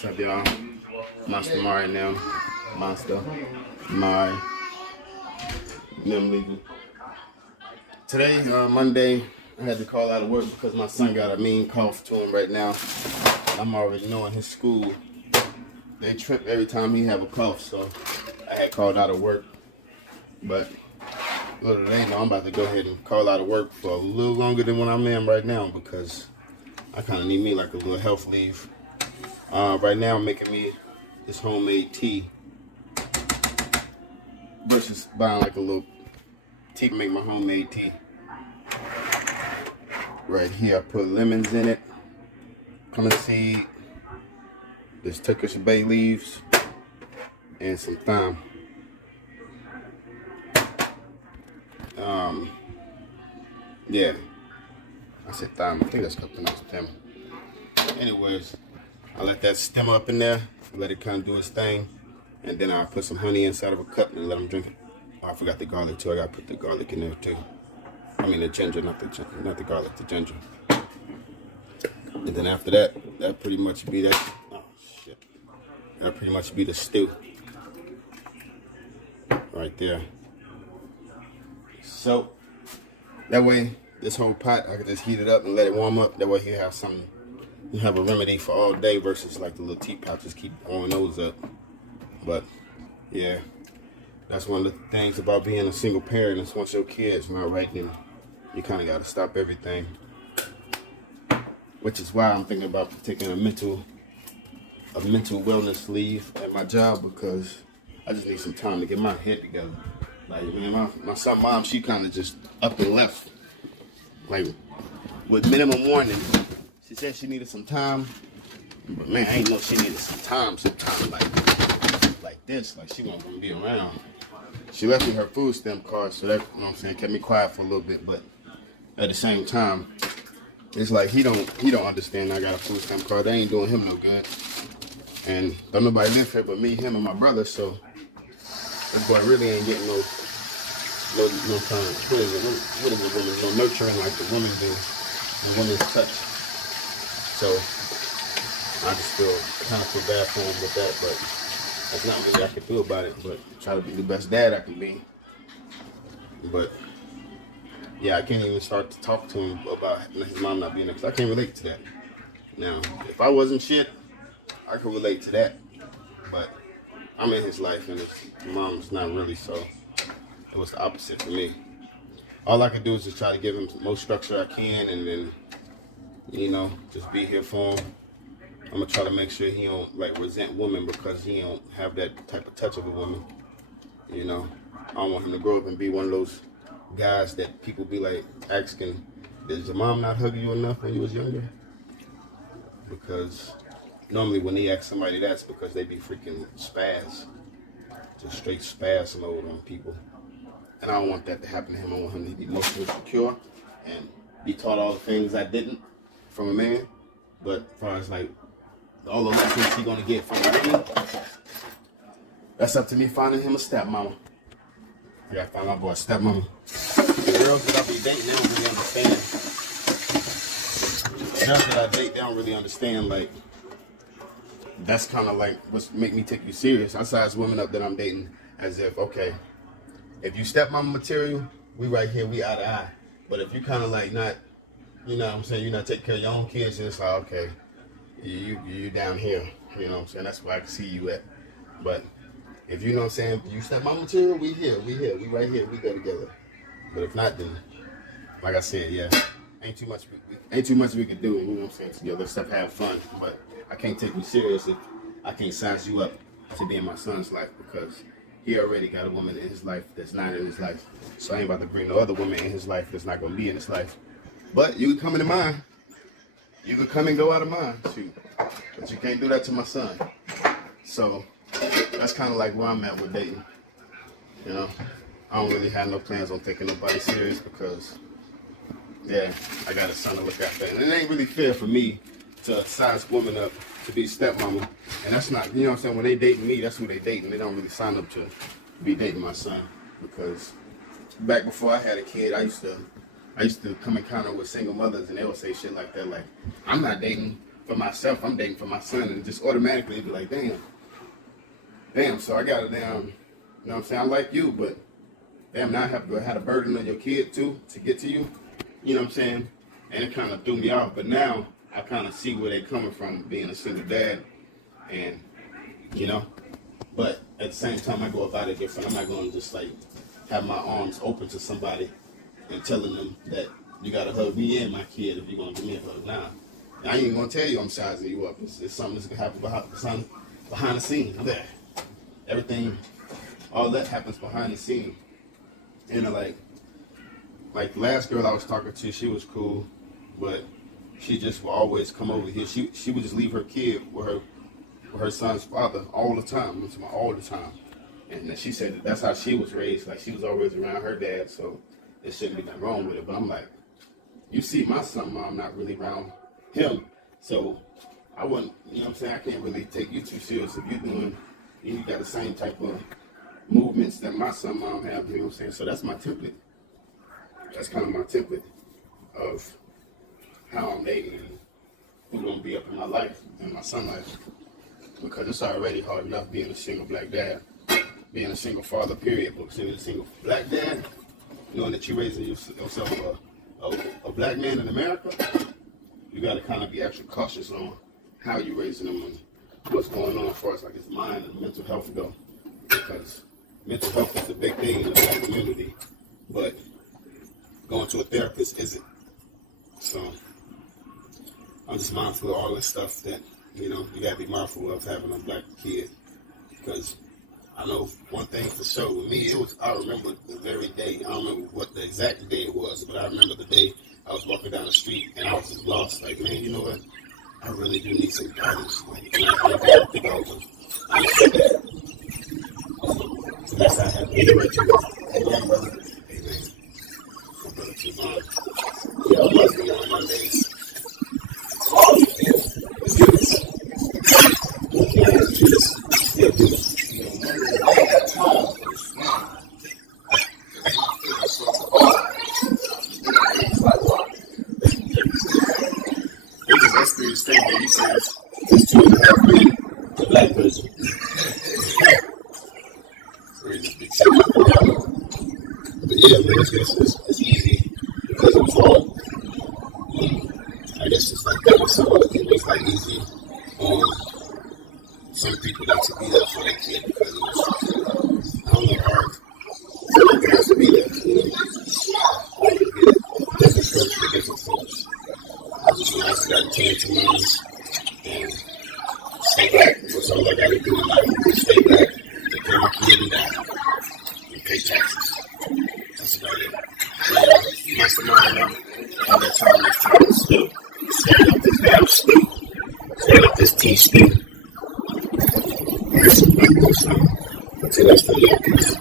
What's up, y'all? Monster Mari now. Monster Mari. Today, Monday, I had to call out of work because my son got a mean cough to him right now. I'm already knowing his school, they trip every time he have a cough, so I had called out of work. But little do they know, I'm about to go ahead and call out of work for a little longer than what I'm in right now because I kind of need me like a little health leave. Right now I'm making me this homemade tea versus buying like a little tea to make my homemade tea. Right here I put lemons in it, cumin seed, this Turkish bay leaves, and some thyme. Yeah, I said thyme. I think that's how pronounced thyme. Anyways, I let that stem up in there, let it kind of do its thing, and then I put some honey inside of a cup and let them drink it. Oh, I forgot the garlic too. I gotta put the garlic in there too. I mean the ginger, not the garlic, the ginger. And then after that, that pretty much be that. Oh shit, that pretty much be the stew right there. So that way, this whole pot I can just heat it up and let it warm up. That way, you have something. You have a remedy for all day versus like the little teapot, just keep blowing those up. But yeah, that's one of the things about being a single parent. Is once your kids not right, then you kind of got to stop everything. Which is why I'm thinking about taking a mental wellness leave at my job because I just need some time to get my head together. Like man, my son mom, she kind of just up and left, like with minimum warning. She said she needed some time, but man, I ain't know she needed some time like this, like she wasn't gonna be around. She left me her food stamp card, so that, you know what I'm saying, kept me quiet for a little bit, but at the same time, it's like he don't understand I got a food stamp card. That ain't doing him no good. And don't nobody live here but me, him, and my brother, so this boy really ain't getting no kind of, what is it, woman, no nurturing like the woman do, the woman's touch. So I just kind of feel bad for him with that, but that's not really I can do about it. But try to be the best dad I can be. But yeah, I can't even start to talk to him about his mom not being there because I can't relate to that. Now, if I wasn't shit, I could relate to that. But I'm in his life and his mom's not really, so it was the opposite for me. All I can do is just try to give him the most structure I can and then, you know, just be here for him. I'm gonna try to make sure he don't like resent women because he don't have that type of touch of a woman. You know, I don't want him to grow up and be one of those guys that people be like asking, did your mom not hug you enough when you was younger? Because normally when they ask somebody that's because they be freaking spaz. Just straight spaz mode on people. And I don't want that to happen to him. I want him to be emotionally secure and be taught all the things I didn't from a man. But as far as like all the lessons he's gonna get from me, that's up to me finding him a stepmama. I gotta find my boy a stepmama. The girls that I be dating, they don't really understand. The girls that I date, they don't really understand, like, that's kind of like what's make me take you serious. I size women up that I'm dating as if, okay, if you stepmama material, we right here, we eye to eye. But if you kind of like not, you know what I'm saying, you're not taking care of your own kids, and it's like, okay, you down here, you know what I'm saying, that's where I can see you at. But if you know what I'm saying, you stepmama material, we right here, we go together. But if not, then, like I said, yeah, ain't too much we can do, you know what I'm saying, together, stuff, have fun. But I can't take you serious if I can't size you up to be in my son's life because he already got a woman in his life that's not in his life. So I ain't about to bring no other woman in his life that's not going to be in his life. But you can come into mine. You can come and go out of mine, shoot. But you can't do that to my son. So that's kind of like where I'm at with dating. You know, I don't really have no plans on taking nobody serious because, yeah, I got a son to look after. And it ain't really fair for me to size women up to be stepmama. And that's not, you know what I'm saying, when they dating me, that's who they dating. They don't really sign up to be dating my son. Because back before I had a kid, I used to come in contact with single mothers and they would say shit like that, like, I'm not dating for myself. I'm dating for my son, and just automatically be like, damn. So I got to damn, you know what I'm saying? I like you, but damn, now I have to have a burden on your kid too to get to you. You know what I'm saying? And it kind of threw me off. But now I kind of see where they're coming from, being a single dad, and you know. But at the same time, I go about it different. I'm not going to just like have my arms open to somebody and telling them that you got to hug me and my kid if you're going to give me a hug. Nah, I ain't going to tell you I'm sizing you up. It's something that's going to happen behind the scenes. Everything, all that happens behind the scene. And like the last girl I was talking to, she was cool, but she just will always come over here. She would just leave her kid with her son's father all the time. All the time. And she said that's how she was raised. Like, she was always around her dad, so there shouldn't be nothing wrong with it. But I'm like, you see my son, mom, not really around him. So I wouldn't, you know what I'm saying? I can't really take you too serious if you got the same type of movements that my son, mom have, you know what I'm saying? So that's my template. That's kind of my template of how I'm dating and who's going to be up in my life, in my son's life. Because it's already hard enough being a single black dad, being a single father, period. But being a single black dad, knowing that you're raising yourself a black man in America, you got to kind of be extra cautious on how you're raising them and what's going on as far as like his mind and mental health go. Because mental health is a big thing in the black community, but going to a therapist isn't. So I'm just mindful of all this stuff that, you know, you gotta be mindful of having a black kid. Because I know one thing for sure with me, I remember the very day, I don't remember what the exact day it was, but I remember the day I was walking down the street and I was just lost. Like, man, you know what? I really do need some guidance. Like, I think I was so that's how I have to direct you. Hey, my brother. Hey, man. My brother, Javon. Yeah, I must be on Mondays. Let's do this. Yeah, do this. You know, Monday, I got time. That's the statement he says. It's 2.5 million to black person. But yeah, man, it's easy because it's all. I guess it's like that with some other people. It's like easy on some people not to be there for their kid because it's, I don't know, hard. Some people have to be there, you know. I get it. Different strokes for different folks. I just got a chance to learn and stay back. What's all I got to do in life? Stay back, take care of my kid and die, and pay taxes. That's about it. Mastermind, all that time next time is still stand up this damn stew. Stand up this tea stew. There's some black folks now. Until next time, peace.